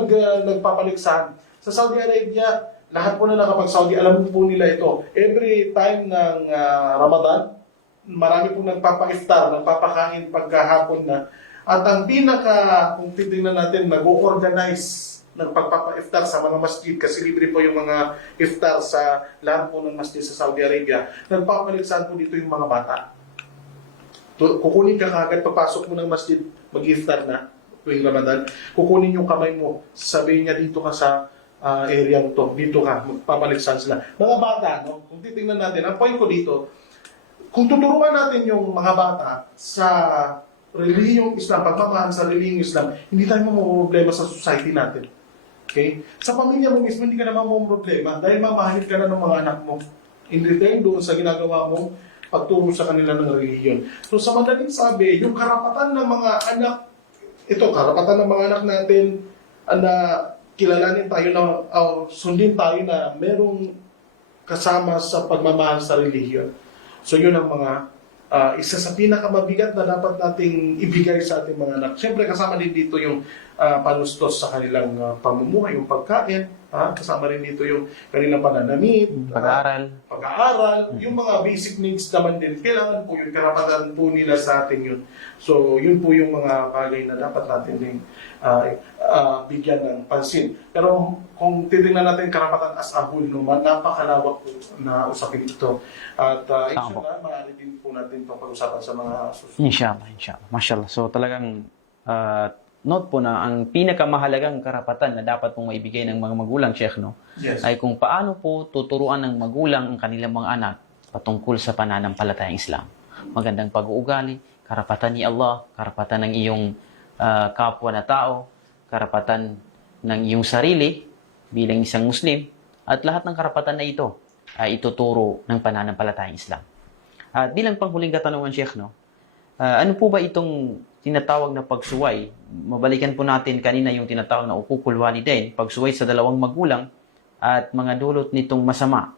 nagpapaliksahan. Sa Saudi Arabia, lahat po na nakapag-Saudi, alam po nila ito. Every time ng Ramadan, marami pong nagpapa-iftar, nagpapakain pagkahapon na. At ang kung titingnan natin, nag-organize ng pagpapa-iftar sa mga masjid, kasi libre po yung mga iftar sa lahat po ng masjid sa Saudi Arabia. Nagpapaligsahan po dito yung mga bata. Kukunin ka kagad, pagpasok mo ng masjid, mag-iftar na tuwing Ramadan, kukunin yung kamay mo, sabihin niya dito ka sa area to, dito ka, magpapaligsahan sila. Mga bata, no? Kung titingnan natin, ang point ko dito, kung tuturuan natin yung mga bata sa relihiyong Islam, pagmamahal sa relihiyong Islam, hindi tayo problema sa society natin. Okay? Sa pamilya mo mismo, hindi ka naman problema dahil mamahalin ka na ng mga anak mo. In return doon sa ginagawa mo, pagturo sa kanila ng relihiyon. So sa madaling sabi, yung karapatan ng mga anak, karapatan ng mga anak natin na kilalanin tayo na, sundin tayo na merong kasama sa pagmamahal sa relihiyon. So yun ang mga isa sa pinakamabigat na dapat nating ibigay sa ating mga anak. Siyempre kasama din dito yung panustos sa kanilang pamumuhay, yung pagkain, kasama rin dito yung kanilang pananamit, pag-aaral, yung mga basic needs naman din. Kailangan po yun, karapatan po nila sa atin yun. So yun po yung mga bagay na dapat natin din bigyan ng pansin. Pero kung titingnan natin karapatan as a whole, napakalawak po na usapin ito. At inshallah, maaari din po natin itong pag-usapan sa mga susunod. Inshallah. Mashallah. So talagang note po na ang pinakamahalagang karapatan na dapat pong maibigay ng mga magulang, Sheikh, no? Yes. Ay kung paano po tuturuan ng magulang ang kanilang mga anak patungkol sa pananampalatayang Islam. Magandang pag-uugali, karapatan ni Allah, karapatan ng iyong kapwa na tao, karapatan ng iyong sarili bilang isang Muslim, at lahat ng karapatan na ito ay ituturo ng pananampalatayang Islam. At bilang panghuling katanungan, Sheikh, no? Ano po ba itong tinatawag na pagsuway? Mabalikan po natin kanina yung tinatawag na ukukul walidain, pagsuway sa dalawang magulang at mga dulot nitong masama.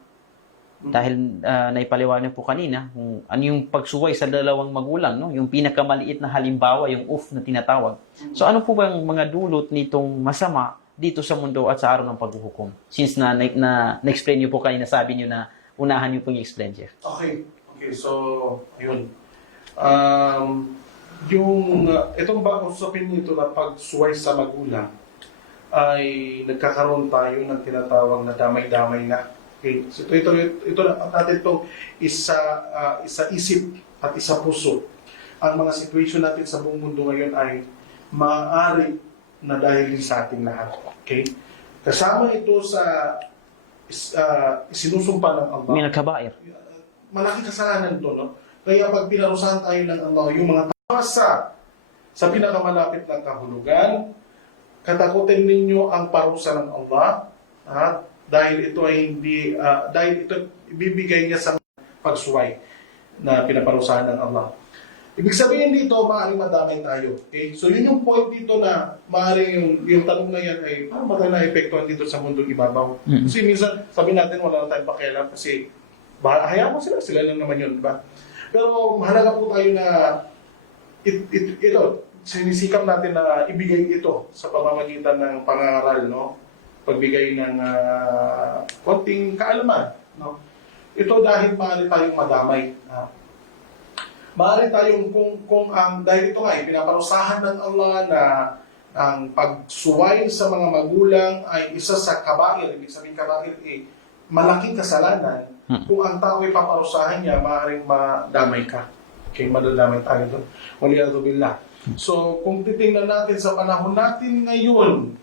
Dahil naipaliwanag po kanina kung ano yung pagsuway sa dalawang magulang, no? Yung pinakamaliit na halimbawa, yung na tinatawag. So ano po bang mga dulot nitong masama dito sa mundo at sa araw ng paghuhukom? Since na-explain niyo po kanina, sabi niyo na unahan niyo pong i-explain, Jeff. Okay, so yun. Itong usapin nito na pagsuway sa magulang ay nagkakaroon tayo ng tinatawag na damay-damay na. Okay. So ito natin itong isa isip at isa puso. Ang mga situation natin sa buong mundo ngayon ay maaari na dahil sa ating lahat. Okay? Kasama ito sa isinusumpa ng Allah. Min al-kabair. Malaking kasalanan ito, no? Kaya pag pinarusahan tayo ng Allah, yung mga tawasa sa pinakamalapit ng kahulugan, katakutin ninyo ang parusa ng Allah, dahil ito ay dahil ito ibibigay niya sa pagsuway na pinaparusahan ng Allah. Ibig sabihin dito, maaaring madamay tayo. Okay? So yun yung point dito na maaaring yung tanong na yan ay paano ba tayo na-epektuhan dito sa mundong ibabaw? Kasi minsan sabi natin wala na tayong pakialam kasi hayaan mo sila lang naman yun, di ba? Pero mahalaga po tayo na ito, sinisikap natin na ibigay ito sa pamamagitan ng pangangaral, no? Pagbigay ng konting kaalaman, no? Ito dahil maaari tayong madamay. Maaari tayong dahil ito nga ay pinaparusahan ng Allah na ang pagsuway sa mga magulang ay isa sa kabair. Ibig sabihin kabair malaking kasalanan. Kung ang tao ay paparusahan niya, maaaring madamay ka. Okay, madadamay tayo doon. Waliyadu billah. So, kung titingnan natin sa panahon natin ngayon,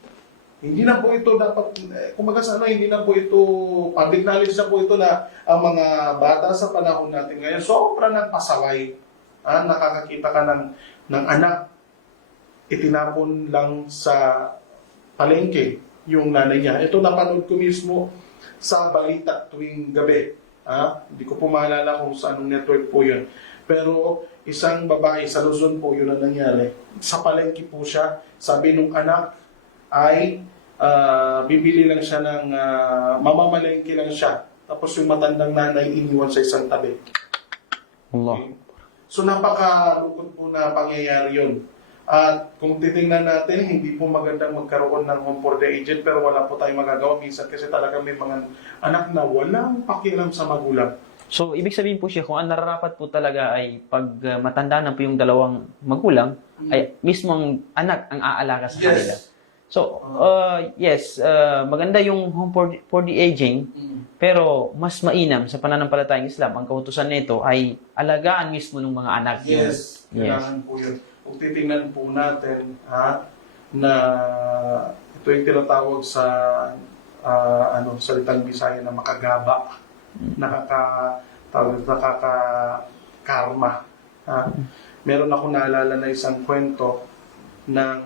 Hindi na po ito dapat, kumaga sa ano, hindi na po ito, public knowledge na po ito na ang mga bata sa panahon natin ngayon, sobrang nagpasaway. Nakakakita ka ng anak, itinapon lang sa palengke yung nanay niya. Ito napanood ko mismo sa balita tuwing gabi. Hindi ko po maalala kung sa anong network po yun. Pero isang babae sa Luzon po yun ang nangyari. Sa palengke po siya, sabi nung anak ay bibili lang siya ng mamamalengke lang siya. Tapos yung matandang nanay iniwan sa isang tabi. Allah. Okay? So napakalungkot po na pangyayari yun. At kung titingnan natin, hindi po magandang magkaroon ng home for the aged, pero wala po tayong magagawa. Minsan kasi talaga may mga anak na walang pakialam sa magulang. So, ibig sabihin po siya, kung ang nararapat po talaga ay pag matanda na po yung dalawang magulang, ay mismo ang anak ang aalaga sa kanila. So, yes, maganda yung home for the aging, pero mas mainam sa pananampalatayang Islam, ang kautusan nito ay alagaan mismo ng mga anak. Yes, kailangan po yun. Kung titingnan po natin, na ito yung tinatawag sa salitang Bisaya na makagaba, nakaka-karma. Meron ako naalala na isang kwento ng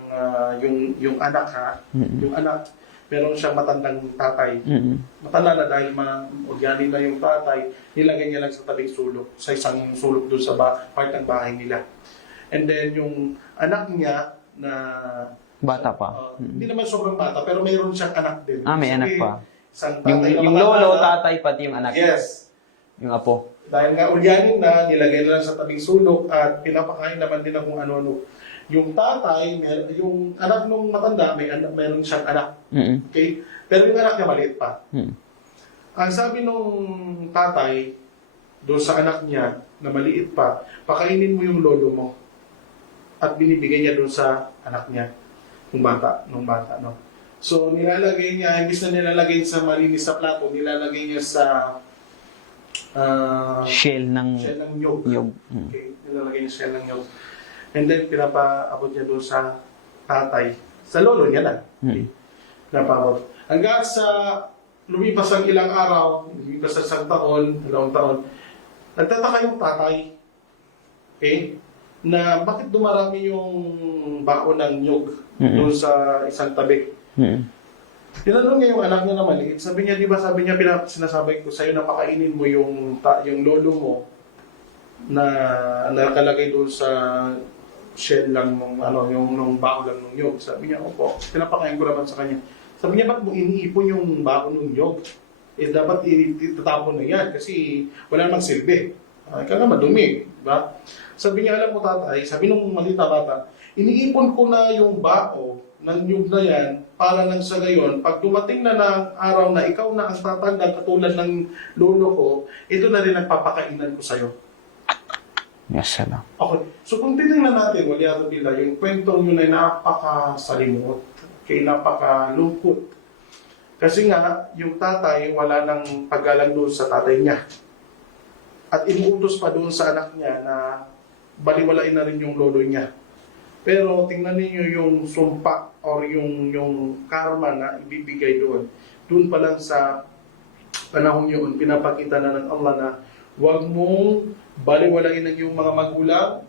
yung anak yung anak, meron siyang matandang tatay. Matanda na dahil organin na yung tatay, nilagay niya lang sa tabing sulok, sa isang sulok doon sa part ng bahay nila. And then yung anak niya na Bata pa. hindi naman sobrang bata, pero mayroon siyang anak din. May anak pa. Isang tatay na Yung matanda lolo, na. tatay, pati yung anak. Yes. Yung apo. Dahil nga organin na, nilagay na lang sa tabing sulok at pinapakain naman din ng kung ano-ano. Yung tatay, yung anak nung matanda, meron siyang anak. Okay? Pero yung anak niya maliit pa. Ang sabi nung tatay, doon sa anak niya, na maliit pa, pakainin mo yung lolo mo. At binibigay niya doon sa anak niya, nung bata, no? So, nilalagay niya, imbis na nilalagay sa malinis sa plato, nilalagay niya sa Shell ng nyog. Okay, nilalagay niya shell ng nyog. And then, pinapaabot niya doon sa tatay. Sa lolo niya lang. Okay. Pinapaabot. Hanggang sa lumipas ang ilang araw, lumipas sa isang taon, 2 taon, nagtataka yung tatay. Okay? Na bakit dumarami yung baon ng nyog doon sa isang tabi. Tinanong niya yung anak niya na maliit. Sabi niya, di ba, sinasabi ko sa'yo na pakainin mo yung lolo mo na nakalagay doon sa shell lang yung baon lang ng nyog. Sabi niya, opo, pinapakain ko naman sa kanya. Sabi niya, bakit mo iniipon yung baon ng nyog? Dapat itatapon na yan kasi wala namang silbi. Kaya madumi, diba? Sabi niya, alam mo tatay, sabi nung maliit na bata, iniipon ko na yung bao ng nyug na yan para nang sa gayon, pag dumating na ng araw na ikaw na ang tatanda katulad ng lolo ko, ito na rin ang papakainan ko sa'yo. Yes, salam. Okay. So kung titingnan natin, waliyadulillah, yung kwentong yun ay napakasalimot, kay napakalungkot. Kasi nga, yung tatay, wala nang paggalang doon sa tatay niya. At inuutos pa doon sa anak niya na baliwalain na rin yung lolo niya. Pero tingnan niyo yung sumpa or yung karma na ibibigay doon. Doon pa lang sa panahon yun, pinapakita na ng Allah na huwag mong baliwalain ng iyong mga magulang,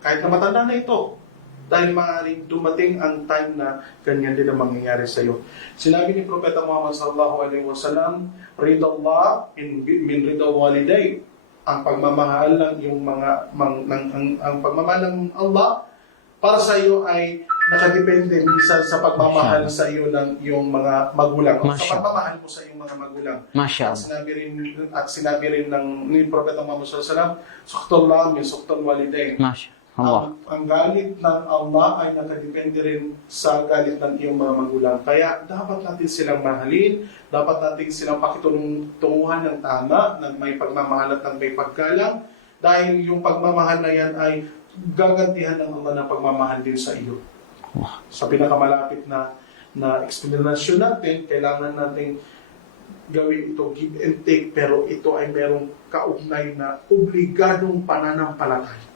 kahit na matanda na ito. Dahil maaaring dumating ang time na ganyan din ang mangyayari sa iyo. Sinabi ni Propeta Muhammad sallallahu alaihi wasallam, ridallah min ridal waliday. Ang pagmamahal ng yung ang pagmamahal ng Allah para sa iyo ay nakadepende minsan sa pagmamahal sa iyo ng iyong mga magulang. Sa pagmamahal mo sa iyong mga magulang. Masya At sinabi rin ng ni Propeta Muhammad sallallahu alaihi wasallam, suqtullah min suqtul waliday. Masya Allah. Ang galit ng Allah ay nakadepende rin sa galit ng iyong mga magulang. Kaya dapat natin silang mahalin, dapat natin silang pakitunguhan ng tama, ng may pagmamahal at ng may paggalang, dahil yung pagmamahal na yan ay gagantihan ng Allah ng pagmamahal din sa iyo. Sa pinakamalapit na explanation natin, kailangan natin gawin ito give and take, pero ito ay merong kaugnay na obligadong pananampalataya.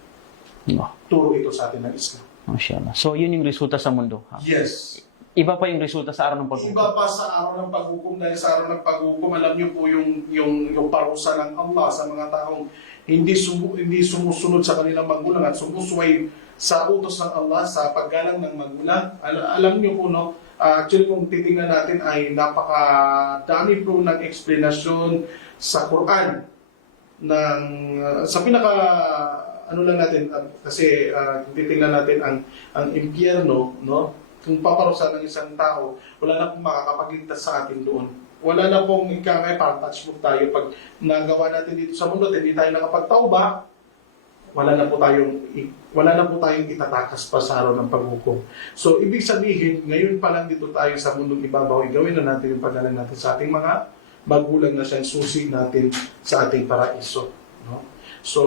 Turo ito sa atin ng Islam. Masya Allah. So, yun yung resulta sa mundo. Yes. Iba pa yung resulta sa araw ng paghukom. Iba pa sa araw ng paghukom, dahil sa araw ng paghukom, alam niyo po yung parusa ng Allah sa mga taong hindi sumusunod sa kanilang magulang at sumusuway sa utos ng Allah sa paggalang ng magulang. Alam niyo po, no? Actually, kung titingnan natin ay napakadami po ng explanasyon sa Quran ng sa pinaka ano lang natin kasi kung titingnan natin ang impyerno, no? Kung paparusa ng isang tao, wala na pong makakapagligtas sa atin doon. Wala na pong ikangay para touchbook tayo. Pag nagawa natin dito sa mundo at hindi tayo nakapagtauba, wala na po tayong itatakas pa sa araw ng paghukom. So, ibig sabihin, ngayon pa lang dito tayo sa mundong ibabaw, gawin na natin yung paggalang natin sa ating mga magulang na siyang susi natin sa ating paraiso. No? So,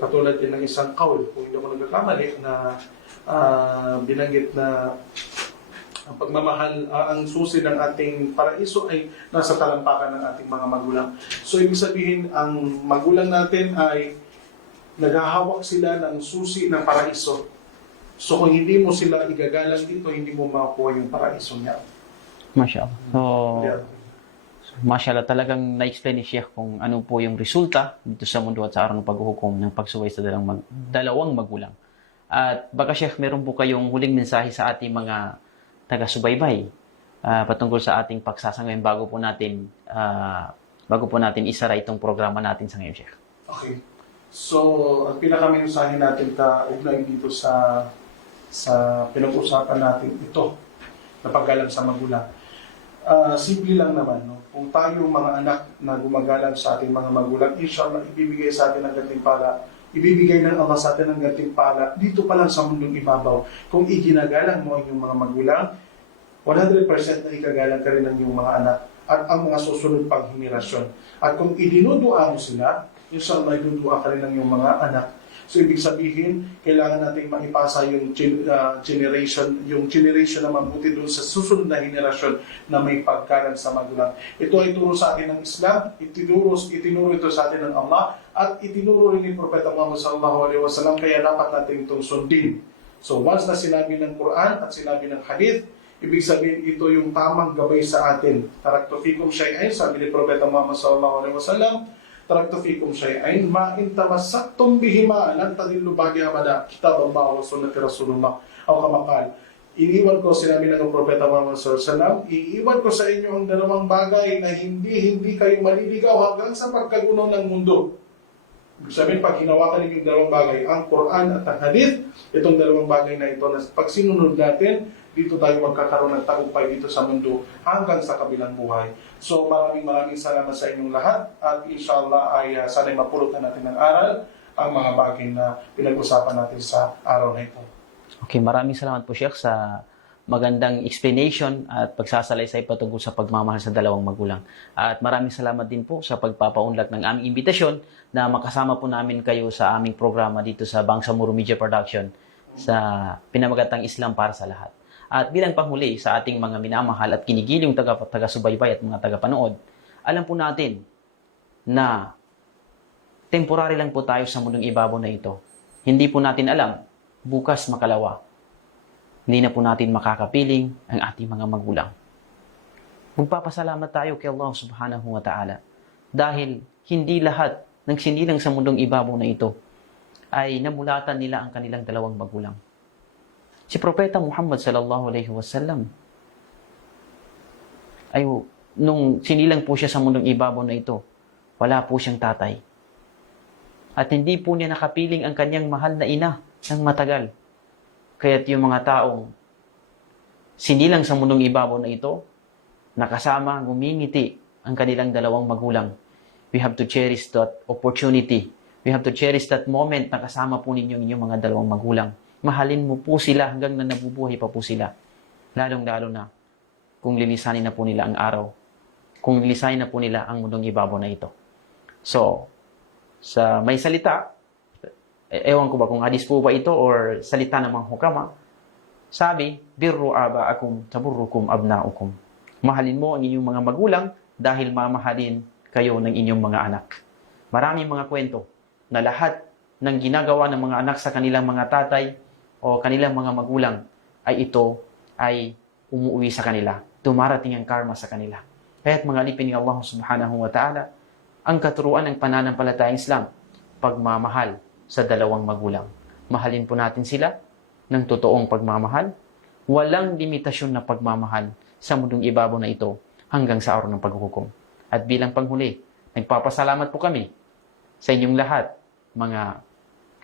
katulad din ng isang kaul, kung hindi ako nagkakamali, na binanggit na ang pagmamahal, ang susi ng ating paraiso ay nasa talampakan ng ating mga magulang. So, ibig sabihin, ang magulang natin ay naghahawak sila ng susi ng paraiso. So, kung hindi mo sila igagalang dito, hindi mo makuha yung paraiso niya. Mashallah. So, mashallah, talagang na-explain ni Sheikh kung ano po yung resulta dito sa mundo at sa araw ng paghuhukom ng pagsuway sa dalawang magulang. At baka Sheikh, meron po kayong huling mensahe sa ating mga taga-subaybay patungkol sa ating pagsasanggayon bago po natin isara itong programa natin sa ngayon, Sheikh. Okay. So, ang pinaka-mensahe natin ugnay dito sa pinag-usapan natin ito na paggalang sa magulang. Simple lang naman, no? Kung tayo mga anak na gumagalang sa ating mga magulang, inshallah, ibibigay sa atin ang gantimpala. Ibibigay ng Allah sa atin ang gantimpala dito pa lang sa mundong ibabaw. Kung iginagalang mo ang iyong mga magulang, 100% na igagalang ka rin ng iyong mga anak at ang mga susunod pang henerasyon. At kung idinudua mo sila, inshallah, idudua ka rin ng iyong mga anak. So, ibig sabihin, kailangan nating maipasa yung generation na mabuti doon sa susunod na henerasyon na may paggalang sa magulang. Ito ay turo sa atin ng Islam, itinuro ito sa atin ng Allah, at itinuro rin ni Propeta Muhammad sallallahu alaihi wasallam, kaya dapat natin itong sundin. So, once na sinabi ng Quran at sinabi ng Hadith, ibig sabihin ito yung tamang gabay sa atin. Taraktu fikum syai'ain, sabi ni Propeta Muhammad sallallahu alaihi wasallam, taraktu fikum syai'ain ma in tamassaktum bihima lan tadillu ba'di abada, kitab Allah wa sunnati Rasulullah. O kamakal, iniwan ko, sinabi ng Propeta Muhammad sallallahu alaihi wasallam, iiwan ko sa inyo ang dalawang bagay na hindi kayo maliligaw hanggang sa pagkagunaw ng mundo. Ibig sabihin, pag hinawakan ninyo yung dalawang bagay, ang Quran at ang Hadith, itong dalawang bagay na ito, na pag sinunod natin, dito tayo magkakaroon ng tagumpay dito sa mundo hanggang sa kabilang buhay. So, maraming salamat sa inyong lahat at inshallah ay sana'y mapulutan natin ng aral ang mga bagay na pinag-usapan natin sa araw na ito. Okay, maraming salamat po, Sheikh, sa magandang explanation at pagsasalaysay patungkol sa pagmamahal sa dalawang magulang. At maraming salamat din po sa pagpapaunlak ng aming imbitasyon na makasama po namin kayo sa aming programa dito sa Bangsamoro Media Production sa pinamagatang Islam para sa lahat. At bilang panghuli sa ating mga minamahal at kinigiling taga-subaybay at mga taga-panood, alam po natin na temporary lang po tayo sa mundong ibabaw na ito. Hindi po natin alam, bukas makalawa, hindi na po natin makakapiling ang ating mga magulang. Magpapasalamat tayo kay Allah subhanahu wa ta'ala dahil hindi lahat ng sinilang sa mundong ibabaw na ito ay namulatan nila ang kanilang dalawang magulang. Si Propeta Muhammad sallallahu alaihi wasallam ay nung sinilang po siya sa mundong ibabaw na ito, wala po siyang tatay. At hindi po niya nakapiling ang kanyang mahal na ina ng matagal. Kaya't yung mga taong sinilang sa mundong ibabaw na ito, nakasama, ngumingiti ang kanilang dalawang magulang. We have to cherish that opportunity. We have to cherish that moment na kasama po ninyo inyong mga dalawang magulang. Mahalin mo po sila hanggang na nabubuhay pa po sila. Lalong-lalo na kung lilisanin na po nila ang araw. Kung lilisanin na po nila ang mundong ibabaw na ito. So, sa may salita, ewan ko ba kung hadis po ba ito or salita ng mga hukama, sabi, birru aba'akum taburrukum abna'ukum. Mahalin mo ang inyong mga magulang dahil mamahalin kayo ng inyong mga anak. Maraming mga kwento na lahat ng ginagawa ng mga anak sa kanilang mga tatay o kanilang mga magulang ay ito ay umuwi sa kanila. Dumarating ang karma sa kanila. Kaya't mga alipin ni Allah subhanahu wa ta'ala, ang katuruan ng pananampalatayang Islam, pagmamahal sa dalawang magulang. Mahalin po natin sila ng totoong pagmamahal. Walang limitasyon na pagmamahal sa mundong ibabaw na ito hanggang sa araw ng paghuhukom. At bilang panghuli, nagpapasalamat po kami sa inyong lahat, mga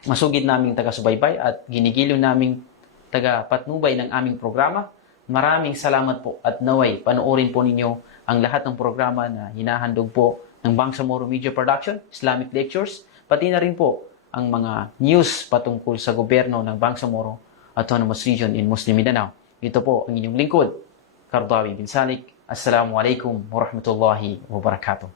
masugid naming taga-subaybay at ginigiliw naming taga-patnubay ng aming programa. Maraming salamat po at naway panoorin po ninyo ang lahat ng programa na hinahandog po ng Bangsamoro Media Production, Islamic Lectures, pati na rin po ang mga news patungkol sa gobyerno ng Bangsamoro Autonomous Region in Muslim Mindanao. Ito po ang inyong lingkod, Kardawi bin Salik. Assalamualaikum warahmatullahi wabarakatuh.